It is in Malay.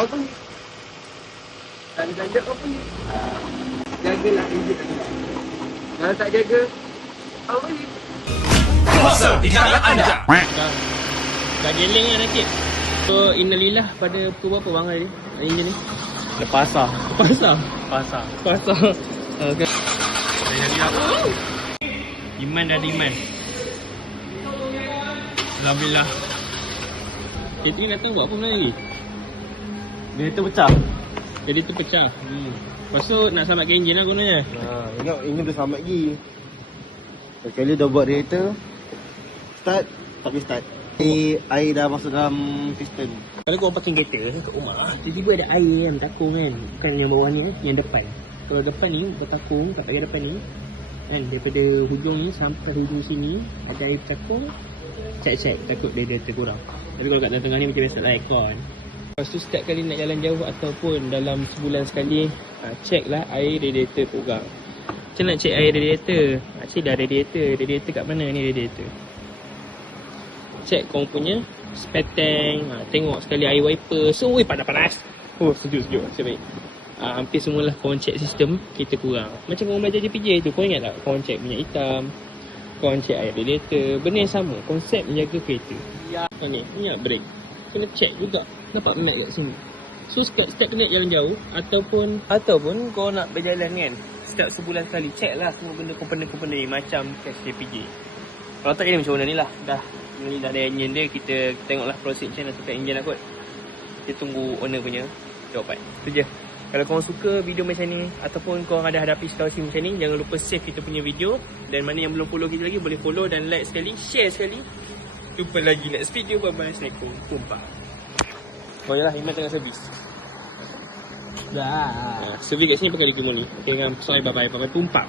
Apa ni? Tak ada ganda apa ni? Jagalah enjin tadi. Kalau tak jaga, apa ni? Kuasa di tangan anda. Dah geleng lah nakit. So innalillah pada pukul berapa bang hari ni? Enjin ni? Pasar. Pasar. Okay. Iman dah ada iman. Alhamdulillah. Kita ni kata buat apa benda lagi? Dia tu pecah. Jadi tu pecah. Lepas tu nak selamatkan enjin lah gunanya. Ingat ini boleh selamat lagi. Sekali dah buat radiator, start, tak boleh start. Air dah masuk dalam piston. Kalau kau parking kereta kat rumah, tiba-tiba ada air yang bertakung kan. Bukan yang bawah ni, yang depan. Kalau depan ni bertakung kat bahagian depan ni kan, daripada hujung ni sampai hujung sini ada air bertakung, cek takut dia terkurang. Tapi kalau kat tengah ni macam biasa lah aircon. Lepas tu setiap kali nak jalan jauh ataupun dalam sebulan sekali, cek lah air radiator kurang. Macam nak cek air radiator? Cik dah radiator kat mana ni radiator? Cek kau punya spare tank, tengok sekali air wiper. So, panas. Oh, sejuk, nasib baik. Hampir semualah kau cek sistem kita kurang. Macam kau belajar JPJ tu, kau ingat tak? Kau cek minyak hitam, kau cek air radiator. Benda yang sama, konsep menjaga kereta. Ni, minyak brake. Kena cek juga. Nampak minyak kat sini. So, setiap kena jalan jauh ataupun kau nak berjalan kan, setiap sebulan sekali, cek lah semua benda komponen-komponen ni macam test JPJ. Kalau tak jadi macam mana ni lah. Dah ada enjin dia, kita tengoklah proses macam mana tukar enjin lah kot. Kita tunggu owner punya jawapan. Itu je. Kalau korang suka video macam ni ataupun korang ada hadapi situasi macam ni, jangan lupa save kita punya video. Dan mana yang belum follow kita lagi, boleh follow dan like sekali, share sekali. Jumpa lagi next video. Bye-bye. Assalamualaikum. Tumpah. Oh yalah, Iman tengah servis. Servis kat sini pakai lagi ni. Okay, dengan pesawai bye-bye. Tumpah.